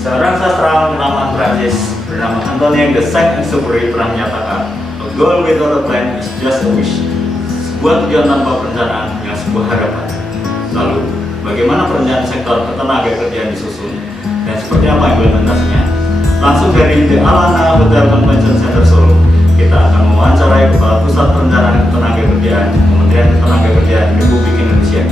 Seorang sastrawan ternama Prancis bernama Antoine de Saint-Exupéry pernah menyatakan, "A goal without a plan is just a wish." Sebuah tujuan tanpa perencanaan yang sebuah harapan. Lalu, bagaimana perencanaan sektor ketenagakerjaan disusun dan seperti apa implementasinya? Langsung dari The Alana Hotel Convention Center Solo, kita akan mewawancarai Kepala Pusat Perencanaan Ketenagakerjaan Kementerian Ketenagakerjaan Republik Indonesia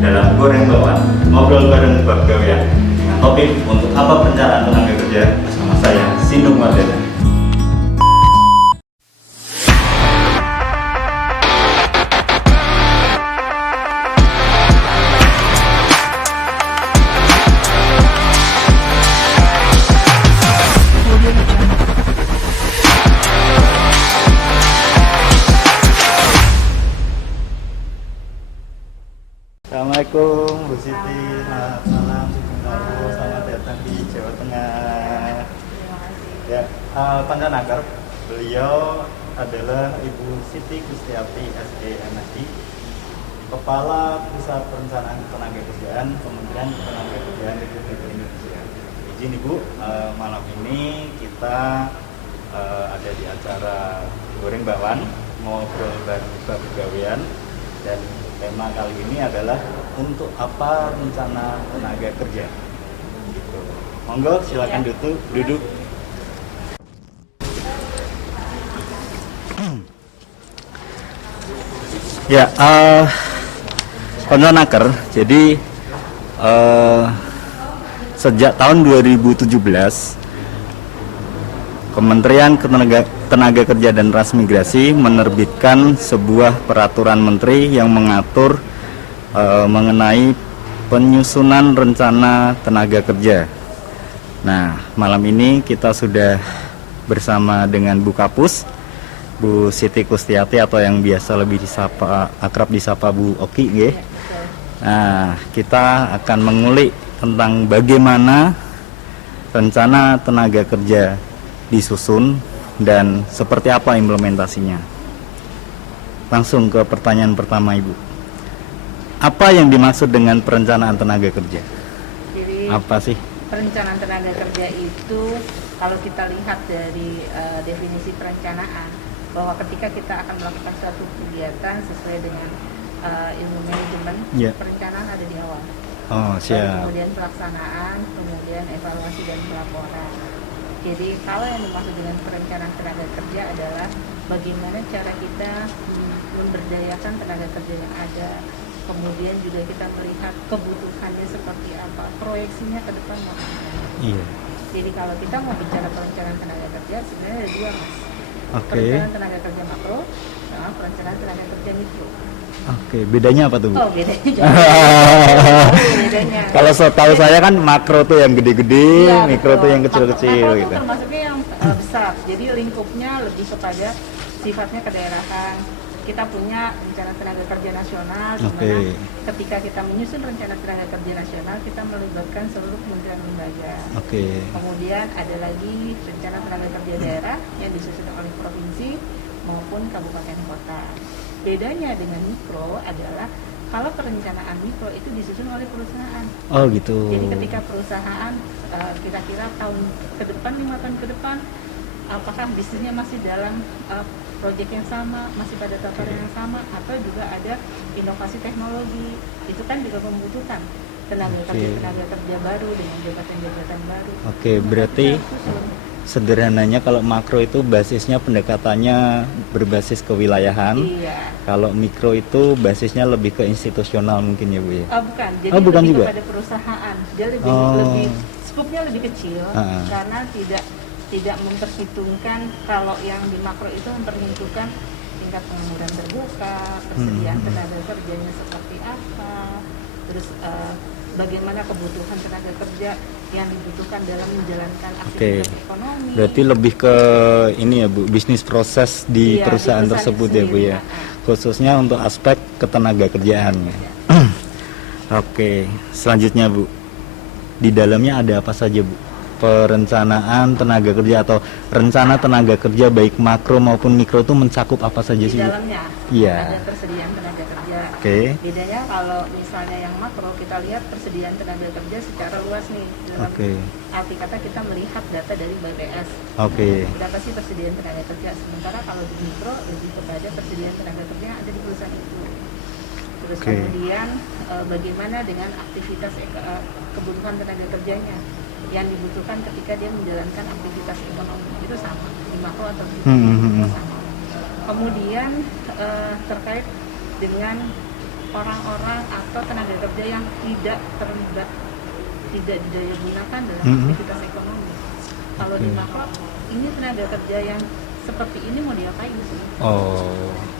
dalam Goreng Bawang Ngobrol Bareng Bab Gawean dengan topik untuk apa perencanaan tenaga kerja bersama saya Sindung Wardana. Assalamualaikum Bu Siti, selamat malam, selamat datang di Jawa Tengah. Ya, Pancanaker, beliau adalah Ibu Siti Kustiati SE MSI, Kepala Pusat Perencanaan Ketenagakerjaan Kementerian Ketenagakerjaan Republik Indonesia. Izin Ibu, malam ini kita ada di acara Goreng Bawang Ngobrol Bareng Bab Gawean, dan tema kali ini adalah untuk apa rencana tenaga kerja. Gitu. Monggo silakan duduk. Ya, Pancanaker. Jadi sejak tahun 2017 Kementerian Ketenagakerjaan dan Transmigrasi menerbitkan sebuah peraturan menteri yang mengatur mengenai penyusunan rencana tenaga kerja. Nah, malam ini kita sudah bersama dengan Bu Kapus, Bu Siti Kustiati atau yang biasa lebih akrab disapa Bu Oki, nggih. Nah, kita akan mengulik tentang bagaimana rencana tenaga kerja disusun dan seperti apa implementasinya. Langsung ke pertanyaan pertama, Ibu. Apa yang dimaksud dengan perencanaan tenaga kerja? Jadi, apa sih perencanaan tenaga kerja itu kalau kita lihat dari definisi perencanaan, bahwa ketika kita akan melakukan suatu kegiatan sesuai dengan ilmu manajemen, perencanaan ada di awal. Oh, siap. Kemudian pelaksanaan, kemudian evaluasi dan pelaporan. Jadi kalau yang dimaksud dengan perencanaan tenaga kerja adalah bagaimana cara kita memberdayakan tenaga kerja yang ada, kemudian juga kita melihat kebutuhannya seperti apa, proyeksinya ke depan mau apa. Iya. Jadi kalau kita mau bicara perencanaan tenaga kerja sebenarnya ada dua, Mas. Perencanaan tenaga kerja makro sama perencanaan tenaga kerja mikro. Oke, bedanya apa tuh, Bu? Oh, bedanya. Bedanya. Kalau setahu saya kan makro tuh yang gede-gede, Ya, mikro betul. tuh yang kecil-kecil makro gitu. Itu termasuknya yang besar. Jadi lingkupnya lebih kepada sifatnya kedaerahan. Kita punya rencana tenaga kerja nasional, di mana ketika kita menyusun rencana tenaga kerja nasional, kita melibatkan seluruh kementerian lembaga. Kemudian ada lagi rencana tenaga kerja daerah yang disusun oleh provinsi maupun kabupaten kota. Bedanya dengan mikro adalah kalau perencanaan mikro itu disusun oleh perusahaan. Oh gitu. Jadi ketika perusahaan kira-kira tahun ke depan, 5 tahun ke depan, apakah bisnisnya masih dalam proyek yang sama, masih pada tataran yang sama, atau juga ada inovasi teknologi, itu kan juga membutuhkan tenaga kerja baru dengan jabatan-jabatan baru. Berarti sederhananya kalau makro itu basisnya pendekatannya berbasis kewilayahan. Kalau mikro itu basisnya lebih ke institusional mungkin ya, Bu ya? Bukan. Jadi bukan lebih juga kepada perusahaan. Dia lebih skupnya lebih kecil karena tidak memperhitungkan, kalau yang di makro itu memperhitungkan tingkat pengangguran terbuka, persediaan tenaga kerjanya seperti apa, terus bagaimana kebutuhan tenaga kerja yang dibutuhkan dalam menjalankan aktivitas ekonomi. Berarti lebih ke ini ya, Bu, bisnis proses di perusahaan tersebut ya, Bu ya. Khususnya untuk aspek ketenaga kerjaan. Selanjutnya, Bu. Di dalamnya ada apa saja, Bu? Perencanaan tenaga kerja atau rencana tenaga kerja baik makro maupun mikro itu mencakup apa saja sih, Bu? Di dalamnya ada persediaan tenaga kerja, Oke. Bedanya kalau misalnya yang makro kita lihat persediaan tenaga kerja secara luas nih. Dalam Oke. arti kata kita melihat data dari BPS. Oke. Berapa sih persediaan tenaga kerja? Sementara kalau di mikro lebih kepada persediaan tenaga kerja yang ada di perusahaan itu. Terus Oke. kemudian bagaimana dengan aktivitas kebutuhan tenaga kerjanya yang dibutuhkan ketika dia menjalankan aktivitas ekonomi, itu sama di makro atau di mikro sama. Kemudian terkait dengan orang-orang atau tenaga kerja yang tidak terlibat, tidak didaya gunakan dalam aktivitas ekonomi. Kalau di makro, ini tenaga kerja yang seperti ini mau diapain sih? Oh.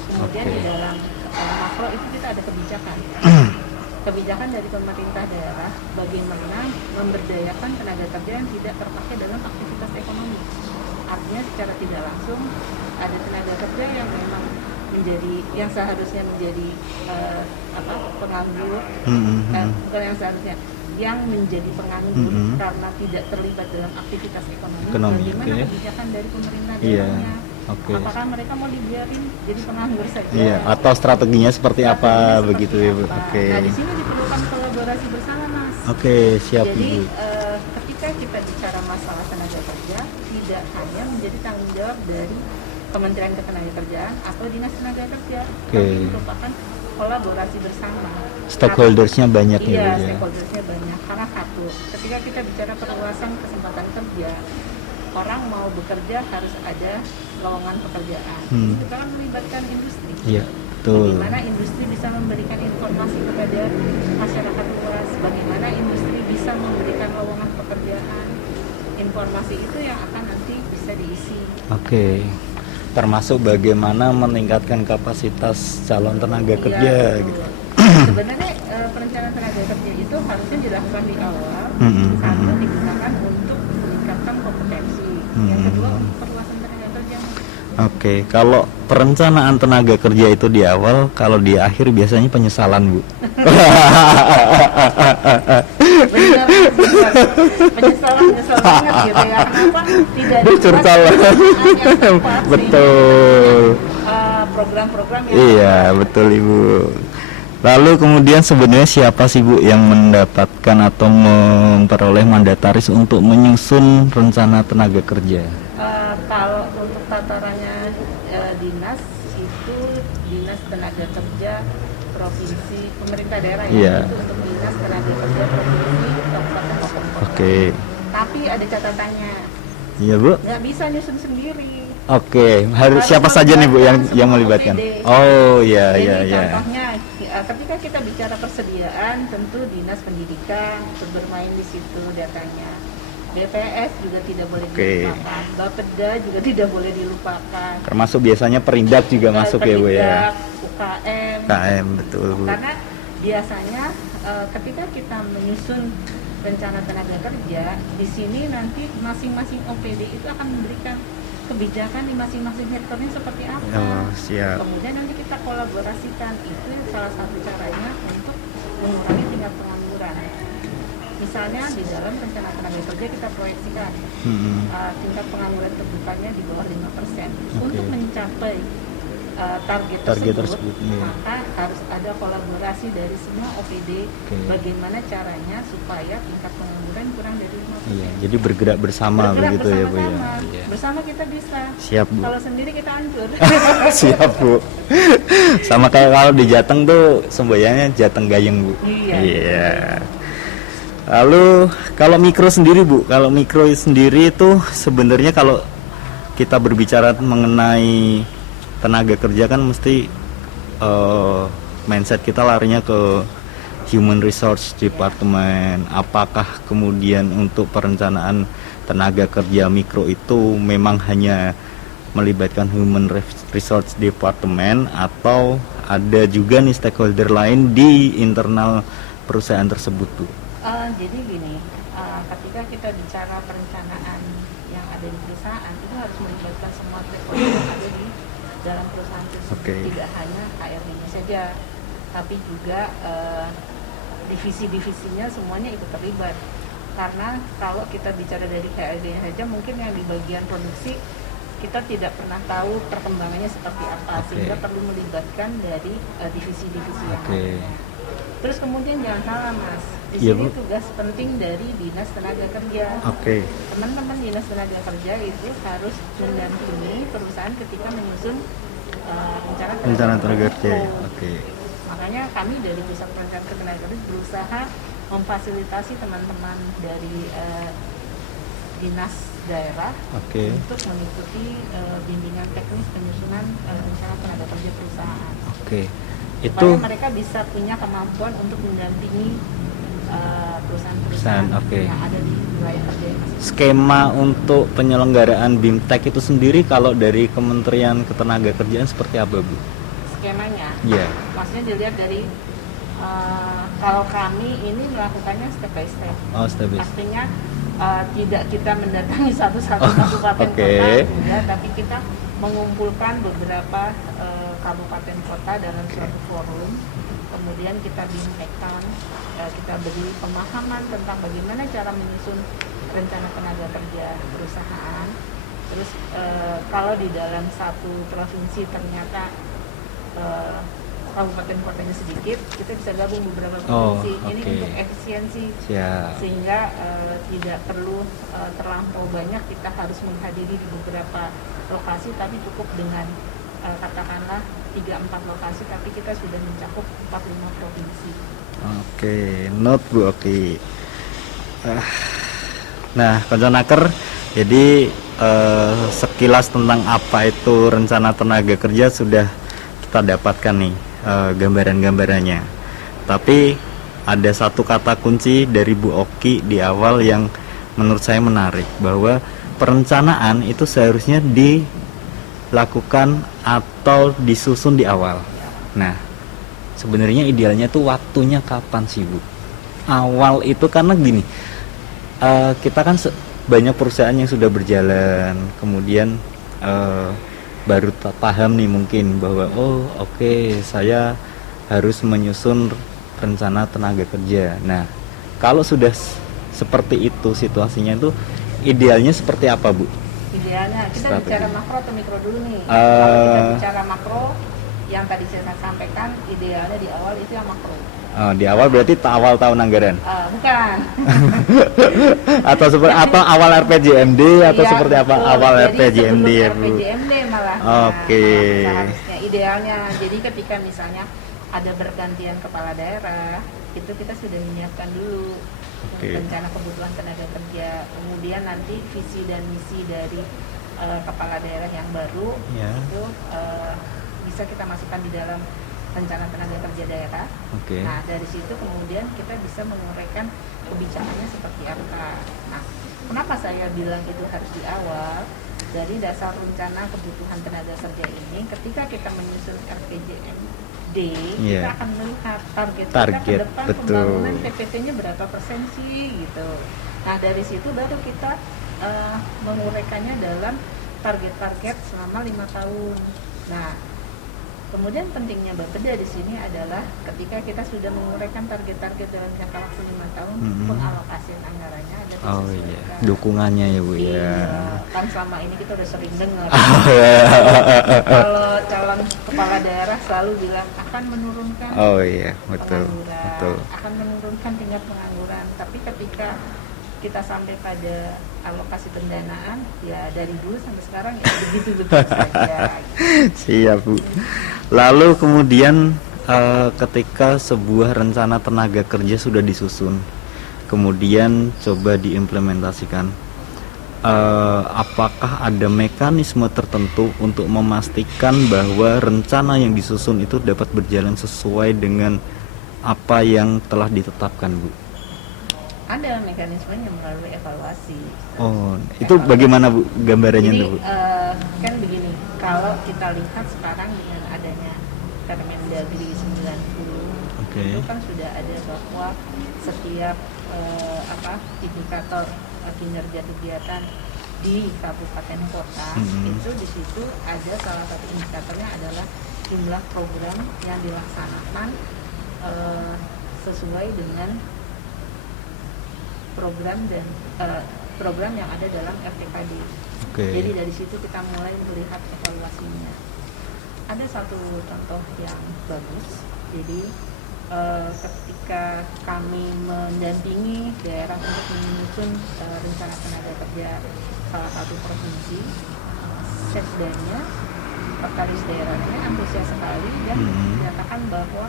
Kemudian Oke. di dalam makro itu kita ada kebijakan. Kebijakan dari pemerintah daerah bagaimana memberdayakan tenaga kerja yang tidak terpakai dalam aktivitas ekonomi. Artinya secara tidak langsung ada tenaga kerja yang memang menjadi yang seharusnya menjadi penganggur, bukan yang seharusnya yang menjadi penganggur karena tidak terlibat dalam aktivitas ekonomi. Bagaimana kebijakan dari pemerintah daerahnya? Apakah mereka mau dibiarin jadi penganggur saja? Iya, atau strateginya seperti apa begitu ya, Bu? Oke. Nah, di sini diperlukan kolaborasi bersama, Mas. Oke, siap, Jadi Ibu. ketika kita bicara masalah tenaga kerja, tidak hanya menjadi tanggung jawab dari Kementerian Ketenagakerjaan atau Dinas Tenaga Kerja, tapi merupakan kolaborasi bersama. Stakeholdersnya banyak ya, Bu, Iya, ya. stakeholdersnya banyak. Karena satu, ketika kita bicara perluasan kesempatan kerja, orang mau bekerja harus ada lowongan pekerjaan. Kita kan melibatkan industri. Iya, betul. Bagaimana industri bisa memberikan informasi kepada masyarakat luas, bagaimana industri bisa memberikan lowongan pekerjaan. Informasi itu yang akan nanti bisa diisi. Oke. Termasuk bagaimana meningkatkan kapasitas calon tenaga kerja Betul. gitu. Sebenarnya perencanaan tenaga kerja itu harusnya dilakukan di awal. Satu, digunakan untuk meningkatkan kompetensi. Yang kedua, untuk perluasan tenaga kerja. Oke, kalau perencanaan tenaga kerja itu di awal, kalau di akhir biasanya penyesalan, Bu. Benar. Menyesal banget gitu ya. Kenapa tidak Curcol. Betul. Program-program yang Iya, betul, Ibu. Lalu kemudian sebenarnya siapa sih, Bu, yang mendapatkan atau memperoleh mandataris untuk menyusun rencana tenaga kerja? kalau untuk tatarannya dinas itu Dinas Tenaga Kerja Provinsi, pemerintah daerah ya, Iya. itu untuk Dinas Tenaga Kerja Provinsi Kabupaten maupun kota. Oke. Tapi ada catatannya, Iya, Bu. nggak bisa nyusun sendiri. Oke, harus siapa saja nih, Bu, yang melibatkan? OPD. Oh, iya, Jadi iya, iya. contohnya ketika kita bicara persediaan, tentu Dinas Pendidikan ikut bermain di situ datanya. BPS juga tidak boleh dilupakan. Bapeda juga tidak boleh dilupakan. Termasuk biasanya Perindak juga masuk ya, Bu, ya. UKM. KM, betul, Bu. Karena biasanya ketika kita menyusun rencana tenaga kerja, di sini nanti masing-masing OPD itu akan memberikan kebijakan di masing-masing sektornya seperti apa. Oh, siap. Kemudian nanti kita kolaborasikan, itu salah satu caranya untuk mengurangi tingkat pengangguran. Misalnya di dalam rencana tenaga kerja kita proyeksikan tingkat pengangguran terbukanya di bawah 5%. Untuk mencapai target tersebut, maka harus ada kolaborasi dari semua OPD. Bagaimana caranya supaya tingkat pengangguran kurang dari 5%. Iya, jadi bergerak bersama begitu ya, Bu, ya. Iya. Bersama kita bisa. Siap, Bu. Kalau sendiri kita hancur. Siap, Bu. Sama kayak kalau di Jateng tuh semboyannya Jateng Gayeng, Bu. Iya. Lalu kalau mikro sendiri, Bu, kalau mikro sendiri itu sebenarnya kalau kita berbicara mengenai tenaga kerja kan mesti mindset kita larinya ke Human Resource Department. Apakah kemudian untuk perencanaan tenaga kerja mikro itu memang hanya melibatkan Human Resource Department atau ada juga nih stakeholder lain di internal perusahaan tersebut, Bu? Jadi gini, ketika kita bicara perencanaan yang ada di perusahaan itu harus melibatkan semua stakeholder yang ada di dalam perusahaan tersebut. Tidak hanya HRD-nya saja, tapi juga divisi-divisinya semuanya ikut terlibat. Karena kalau kita bicara dari HRD-nya saja, mungkin yang di bagian produksi kita tidak pernah tahu perkembangannya seperti apa, Oke. sehingga perlu melibatkan dari divisi-divisi yang Oke. lainnya. Terus kemudian jangan salah Mas, di Iya, sini Bu. tugas penting dari Dinas Tenaga Kerja. Oke. Teman-teman Dinas Tenaga Kerja itu harus mendampingi perusahaan ketika menyusun Rencana tenaga kerja. Pro. Oke. Makanya kami dari Pusat Pelatihan Ketenaga Kerjaan berusaha memfasilitasi teman-teman dari dinas daerah Oke. untuk mengikuti bimbingan teknis penyusunan rencana tenaga kerja perusahaan. Oke. Supaya Itu mereka bisa punya kemampuan untuk mendampingi Perusahaan, perusahaan-perusahaan oke. yang ada di wilayah kerja masing-masing. skema untuk penyelenggaraan BIMTEK itu sendiri kalau dari Kementerian Ketenagakerjaan seperti apa, Bu? Skemanya, Iya. maksudnya dilihat dari kalau kami ini melakukannya step by step. Oh, step by step. Artinya tidak kita mendatangi satu-satu Oh, kabupaten oke. kota, tidak, tapi kita mengumpulkan beberapa kabupaten kota dalam suatu forum, kemudian kita bimbingkan, kita beri pemahaman tentang bagaimana cara menyusun rencana tenaga kerja perusahaan. Terus kalau di dalam satu provinsi ternyata kabupaten kotanya sedikit, kita bisa gabung beberapa provinsi. Ini oke. untuk efisiensi, Siap. sehingga tidak perlu terlampau banyak kita harus menghadiri di beberapa lokasi, tapi cukup dengan katakanlah 3-4 lokasi, tapi kita sudah mencakup 4-5 provinsi. Oke, note Bu Oki. Nah, Konconaker, jadi sekilas tentang apa itu rencana tenaga kerja sudah kita dapatkan nih gambaran-gambarannya. Tapi ada satu kata kunci dari Bu Oki di awal yang menurut saya menarik, bahwa perencanaan itu seharusnya dilakukan atau disusun di awal. Nah, sebenarnya idealnya tuh waktunya kapan sih, Bu? Awal itu karena gini, kita kan banyak perusahaan yang sudah berjalan, kemudian baru paham nih mungkin bahwa oke, saya harus menyusun rencana tenaga kerja. Nah, kalau sudah seperti itu situasinya, itu idealnya seperti apa, Bu? Idealnya kita Strategi. bicara makro atau mikro dulu nih. Kalau kita bicara makro, yang tadi saya sampaikan, idealnya di awal itu yang makro. Di awal berarti awal tahun anggaran Bukan. atau awal RPJMD atau Iya, seperti apa? betul. Awal Jadi RPJMD ya, sebelum Bu. RPJMD malah. Oke. Nah, seharusnya idealnya. Jadi ketika misalnya ada bergantian kepala daerah, itu kita sudah menyiapkan dulu Oke. rencana kebutuhan tenaga kerja. Kemudian nanti visi dan misi dari kepala daerah yang baru Ya. itu bisa kita masukkan di dalam rencana tenaga kerja daerah. Oke. Nah, dari situ kemudian kita bisa menguraikan kebijakannya seperti apa. Nah, kenapa saya bilang itu harus di awal? Dari dasar rencana kebutuhan tenaga kerja ini, ketika kita menyusun RPJMD, kita Iya. akan melihat target kita Target, ke depan betul. pembangunan TPT-nya berapa persen sih, gitu. Nah, dari situ baru kita menguraikannya dalam target-target selama 5 tahun. Nah, kemudian pentingnya Bapeda di sini adalah ketika kita sudah menguraikan target-target dalam jangka waktu 5 tahun, pengalokasian anggarannya ada Oh iya, disesuaikan. dukungannya ya, Bu Iya, ya. kan selama ini kita udah sering dengar kalau calon kepala daerah selalu bilang akan menurunkan Oh iya, betul, pengangguran, betul. akan menurunkan tingkat pengangguran. Tapi ketika kita sampai pada alokasi pendanaan, ya dari dulu sampai sekarang ya begitu-begitu saja. Siap, Bu. Lalu kemudian ketika sebuah rencana tenaga kerja sudah disusun, kemudian coba diimplementasikan, apakah ada mekanisme tertentu untuk memastikan bahwa rencana yang disusun itu dapat berjalan sesuai dengan apa yang telah ditetapkan, Bu? Ada mekanismenya melalui evaluasi. Oh, itu bagaimana, Bu, gambarannya Jadi tuh, Bu? kan begini, kalau kita lihat sekarang dengan adanya Permendagri 90, Oke. itu kan sudah ada bahwa setiap indikator kinerja kegiatan di kabupaten kota, itu di situ ada salah satu indikatornya adalah jumlah program yang dilaksanakan sesuai dengan program dan program yang ada dalam RPKD. Oke. Jadi dari situ kita mulai melihat evaluasinya. Ada satu contoh yang bagus. Jadi ketika kami mendampingi daerah untuk menyusun rencana tenaga kerja salah satu provinsi, sekdanya, sekretaris daerahnya antusias sekali dan menyatakan bahwa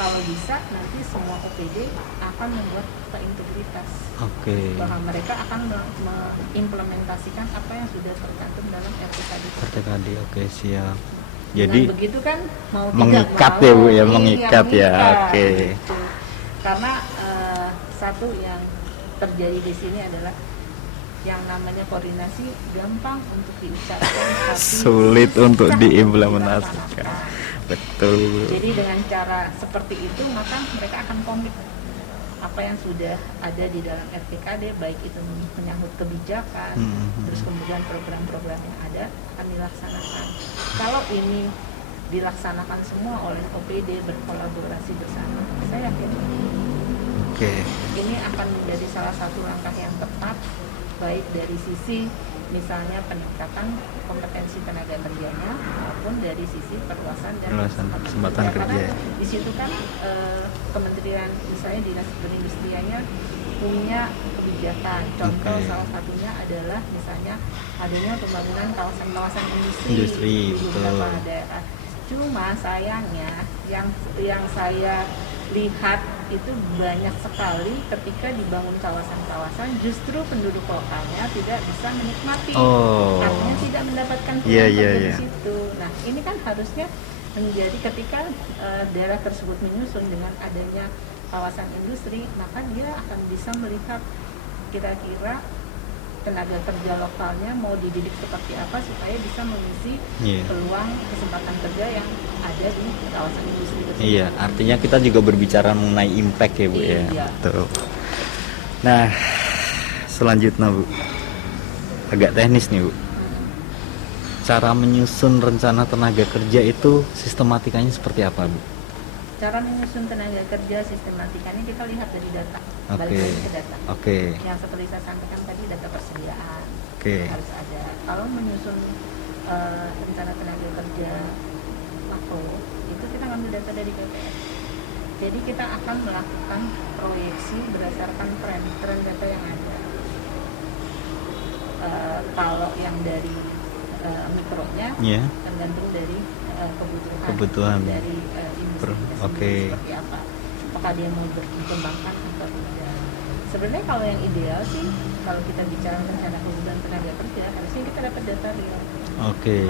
kalau bisa nanti semua OPD akan membuat fakta integritas. Oke. Bahwa mereka akan mengimplementasikan apa yang sudah tercantum dalam RPKD. RPKD, oke, siap. Dengan Jadi begitu kan mau mengikat tidak ya, mau, Bu, ya, iya, mengikat ya, oke. gitu. Karena satu yang terjadi di sini adalah yang namanya koordinasi gampang untuk diucapkan tapi sulit untuk susah diimplementasikan. dilaksanakan. Betul. Jadi dengan cara seperti itu maka mereka akan komit apa yang sudah ada di dalam RPKD, baik itu menyangkut kebijakan, terus kemudian program-program yang ada akan dilaksanakan. Kalau ini dilaksanakan semua oleh OPD berkolaborasi bersama, saya yakin Oke. ini akan menjadi salah satu langkah yang tepat, baik dari sisi misalnya peningkatan kompetensi tenaga kerjanya maupun dari sisi perluasan dan kesempatan kerja. Karena di situ kan kementerian misalnya dinas perindustriannya punya kebijakan. Contoh salah satunya adalah misalnya adanya pembangunan kawasan-kawasan industri di beberapa daerah. Cuma sayangnya yang saya lihat itu banyak sekali ketika dibangun kawasan-kawasan justru penduduk lokalnya tidak bisa menikmati, artinya tidak mendapatkan peluang di situ. Nah ini kan harusnya menjadi ketika daerah tersebut menyusun dengan adanya kawasan industri, maka dia akan bisa melihat kira-kira tenaga kerja lokalnya mau dididik seperti apa supaya bisa mengisi peluang kesempatan kerja yang ada di kawasan industri tersebut. Iya, artinya kita juga berbicara mengenai impact ya, Bu, ya. Betul. Nah, selanjutnya, Bu, agak teknis nih, Bu. Cara menyusun rencana tenaga kerja itu sistematikanya seperti apa, Bu? Cara menyusun tenaga kerja sistematikanya kita lihat dari data, balik lagi ke data. Yang seperti saya sampaikan tadi, data persediaan harus ada. Kalau menyusun rencana tenaga kerja makro, itu kita ngambil data dari BPS. Jadi kita akan melakukan proyeksi berdasarkan tren data yang ada. Kalau yang dari mikronya tergantung dari kebutuhan dari industri seperti apa, apakah dia mau dikembangkan atau tidak. Sebenarnya kalau yang ideal sih, kalau kita bicara rencana kebutuhan tenaga kerja, harusnya kita dapat data real.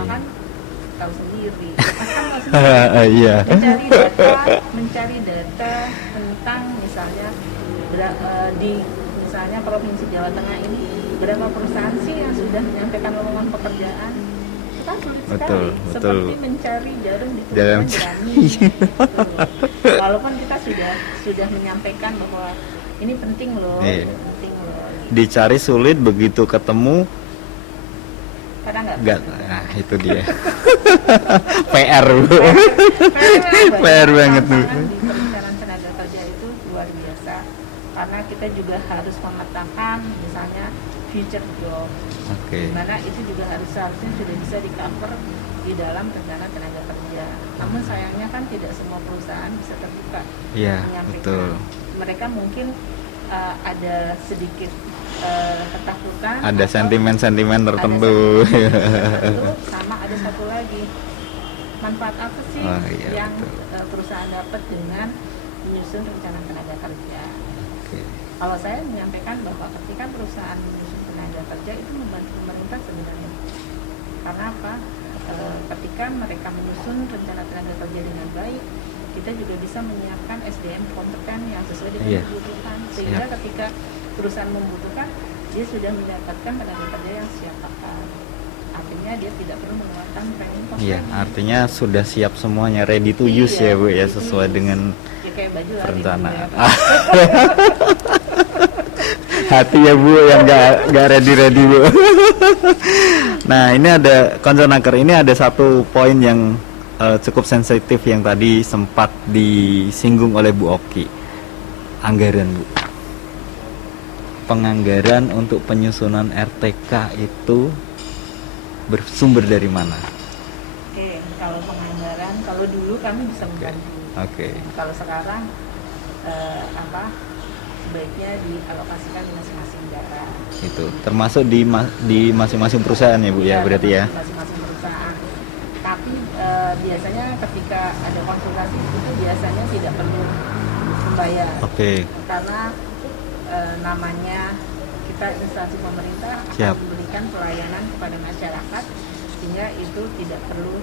Makan tahu sendiri, mencari data tentang misalnya di misalnya provinsi Jawa Tengah ini berapa perusahaan sih yang sudah menyampaikan lowongan pekerjaan. Kan sulit sekali, seperti mencari jarum di tubuh jerami. Walaupun kita sudah menyampaikan bahwa ini penting loh, penting loh. Dicari sulit, begitu ketemu kadang nggak. Nah itu dia. PR, Bu. PR banget, Bu. Di perencanaan tenaga kerja itu luar biasa, karena kita juga harus memetakan misalnya future job. Dimana itu juga harusnya sudah bisa di-cover di dalam rencana tenaga kerja. Namun sayangnya kan tidak semua perusahaan bisa terbuka menyampaikan. Mereka mungkin ada sedikit ketakutan. Ada sentimen-sentimen tertentu. Sama ada satu lagi, manfaat apa sih yang perusahaan dapat dengan menyusun rencana tenaga kerja? Kalau saya menyampaikan bahwa ketika perusahaan menyusun tenaga kerja itu membantu pemerintah sebenarnya. Karena apa? Ketika mereka menyusun rencana tenaga kerja dengan baik, kita juga bisa menyiapkan SDM kompeten yang sesuai dengan kebutuhan. Sehingga ketika perusahaan membutuhkan, dia sudah mendapatkan tenaga kerja yang siap pakai. Artinya dia tidak perlu mengeluarkan training cost. Artinya sudah siap semuanya, ready to use ya, Bu, ya, sesuai dengan kayak baju perencanaan. Hati ya, Bu, yang nggak ready, Bu. Nah, ini ada Konsernaker, ini ada satu poin yang cukup sensitif yang tadi sempat disinggung oleh Bu Oki, anggaran, Bu. penganggaran untuk penyusunan RTK itu bersumber dari mana? Oke, kalau penganggaran, kalau dulu kami bisa membantu. Oke. Kalau sekarang sebaiknya dialokasikan di masing-masing daerah. Itu termasuk di masing-masing perusahaan ya Bu ya, berarti ya. Masing-masing perusahaan. Tapi biasanya ketika ada konsultasi itu biasanya tidak perlu membayar. Oke. Karena namanya kita instansi pemerintah Siap. akan memberikan pelayanan kepada masyarakat, sehingga itu tidak perlu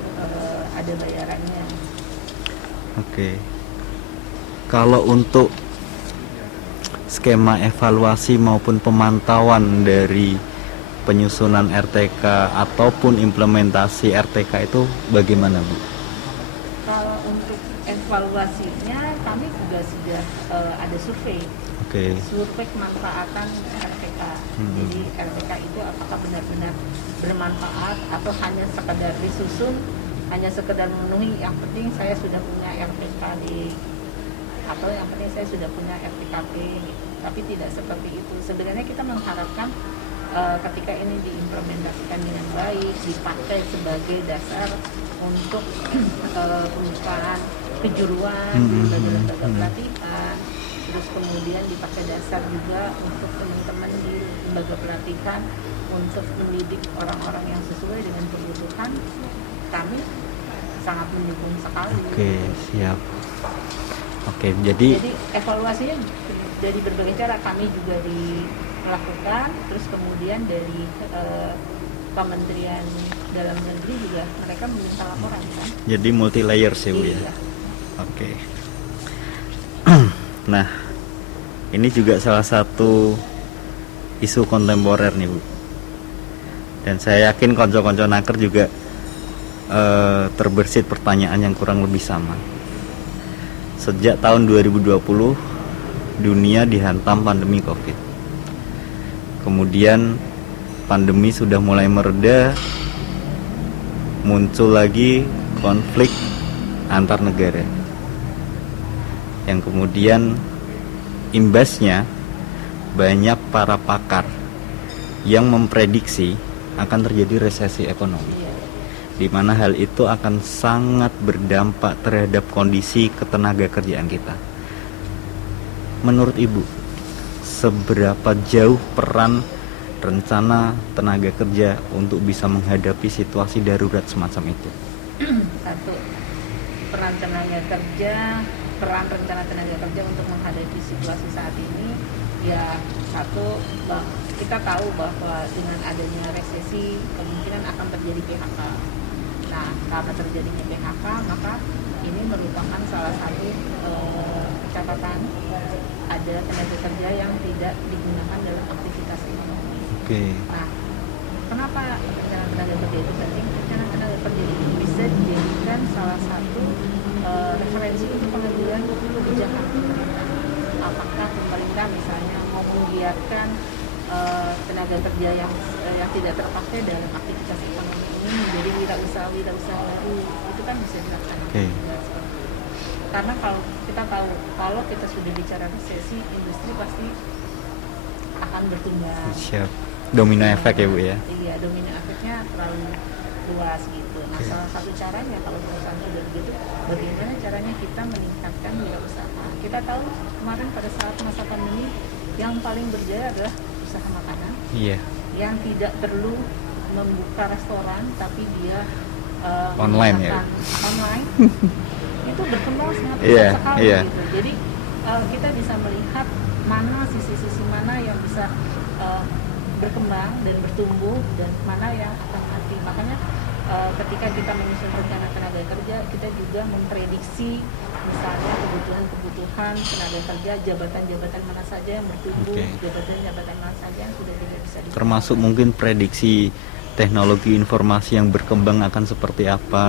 ada bayarannya. Oke. Kalau untuk skema evaluasi maupun pemantauan dari penyusunan RTK ataupun implementasi RTK itu bagaimana Bu? Kalau untuk evaluasinya kami juga sudah ada survei. Oke. Survei kemanfaatan RTK. Jadi RTK itu apakah benar-benar bermanfaat atau hanya sekedar disusun, hanya sekedar memenuhi yang penting saya sudah punya RTKD atau yang penting saya sudah punya RTKP, tapi tidak seperti itu. Sebenarnya kita mengharapkan ketika ini diimplementasikan dengan baik, dipakai sebagai dasar untuk pembukaan kejuruan di lembaga-lembaga pelatihan, terus kemudian dipakai dasar juga untuk teman-teman di lembaga pelatihan untuk mendidik orang-orang yang sesuai dengan kebutuhan. Kami sangat mendukung sekali. Oke, siap. Oke, jadi evaluasinya dari berbagai cara kami juga dilakukan, terus kemudian dari Kementerian Dalam Negeri juga mereka meminta laporan kan. jadi multi layer sih Bu ya. Iya. Oke. Nah, ini juga salah satu isu kontemporer nih Bu. Dan saya yakin konco-konco naker juga terbersit pertanyaan yang kurang lebih sama. Sejak tahun 2020 dunia dihantam pandemi Covid. Kemudian pandemi sudah mulai mereda, muncul lagi konflik antar negara. Yang kemudian imbasnya banyak para pakar yang memprediksi akan terjadi resesi ekonomi, di mana hal itu akan sangat berdampak terhadap kondisi ketenaga kerjaan kita. Menurut Ibu, seberapa jauh peran rencana tenaga kerja untuk bisa menghadapi situasi darurat semacam itu? Satu, peran rencana tenaga kerja untuk menghadapi situasi saat ini, ya satu, kita tahu bahwa dengan adanya resesi kemungkinan akan terjadi PHK. Nah, karena terjadinya PHK, maka ini merupakan salah satu catatan ada tenaga kerja yang tidak digunakan dalam aktivitas ekonomi. Oke. Nah, kenapa rencana tenaga kerja itu penting? Rencana tenaga kerja itu bisa dijadikan salah satu referensi untuk pengambilan kebijakan pemerintah. Apakah pemerintah misalnya mau menggiatkan tenaga kerja yang tidak terpakai dalam aktivitas ekonomi ini menjadi wirausaha baru, itu kan bisa dilakukan. Okay. Karena kalau kita tahu, kalau kita sudah bicara resesi, industri pasti akan bertumbuh. Siap. Domino efek ya Bu ya? Iya, domino efeknya terlalu luas gitu. Nah, salah satu caranya kalau perusahaan sudah begitu, bagaimana caranya kita meningkatkan wirausaha. Kita tahu kemarin pada saat masa pandemi yang paling berjaya adalah usaha makanan. Iya. Yang tidak perlu membuka restoran, tapi dia online ya? Online. Itu berkembang sangat besar sekali gitu. Jadi kita bisa melihat mana sisi-sisi mana yang bisa berkembang dan bertumbuh dan mana yang akan mati. Makanya ketika kita menyusun rencana tenaga kerja, kita juga memprediksi misalnya kebutuhan tenaga kerja, jabatan-jabatan mana saja yang bertumbuh, jabatan-jabatan mana saja yang sudah tidak bisa ditumbuh. Termasuk mungkin prediksi teknologi informasi yang berkembang akan seperti apa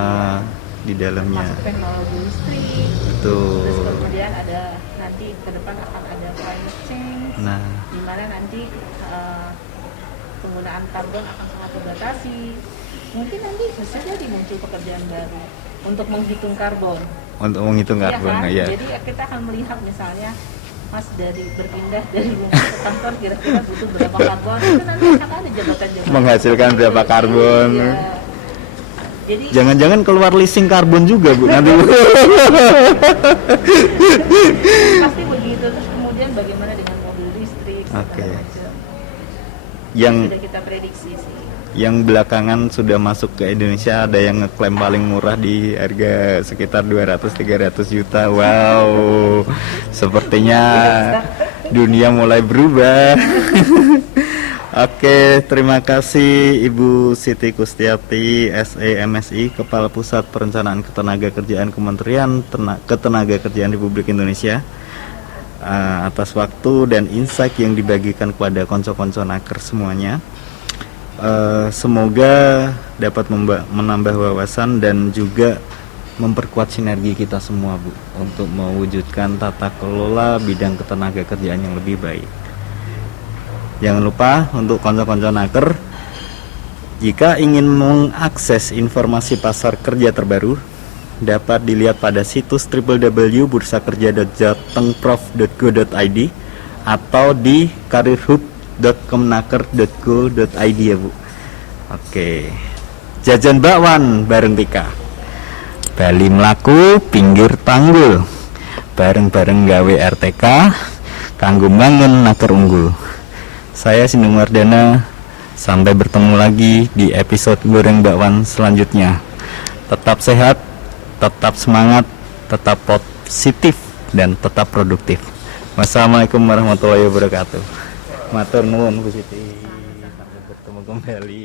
di dalamnya. Masuk teknologi industri. Betul. Terus kemudian ada nanti ke depan akan ada climate change. Nah, di mana nanti penggunaan karbon akan sangat dibatasi. Mungkin nanti bisa jadi muncul pekerjaan baru untuk menghitung karbon. Untuk menghitung karbon, kan? ya. Jadi kita akan melihat misalnya Mas dari berpindah dari rumah ke kantor kira-kira butuh berapa karbon, itu nanti akan ada jabatan-jabatan Menghasilkan berapa karbon. Iya. Jadi Jangan-jangan keluar leasing karbon juga Bu nanti. pasti begitu. Terus kemudian bagaimana dengan mobil listrik segala Oke. macam. Yang Sudah kita prediksi sih. yang belakangan sudah masuk ke Indonesia ada yang ngeklaim paling murah di harga sekitar 200-300 juta. Wow, sepertinya dunia mulai berubah. Oke, terima kasih Ibu Siti Kustiati, SE MSI, Kepala Pusat Perencanaan Ketenagakerjaan Kementerian Ketenagakerjaan Republik Indonesia, atas waktu dan insight yang dibagikan kepada konco-konco naker semuanya. Semoga dapat menambah wawasan dan juga memperkuat sinergi kita semua Bu untuk mewujudkan tata kelola bidang ketenagakerjaan yang lebih baik. Jangan lupa untuk konco-konco naker, jika ingin mengakses informasi pasar kerja terbaru dapat dilihat pada situs www.bursakerja.jatengprof.go.id atau di careerhub.kemenaker.go.id ya Bu. Oke, jajan bakwan bareng Tika, Bali mlaku pinggir tanggul, bareng-bareng gawe RTK kanggo mangun naker unggul. Saya Sindung Wardana, sampai bertemu lagi di episode goreng bakwan selanjutnya. Tetap sehat, tetap semangat, tetap positif dan tetap produktif. Wassalamualaikum warahmatullahi wabarakatuh. Matur nuwun Bu Siti. Sampai bertemu kembali.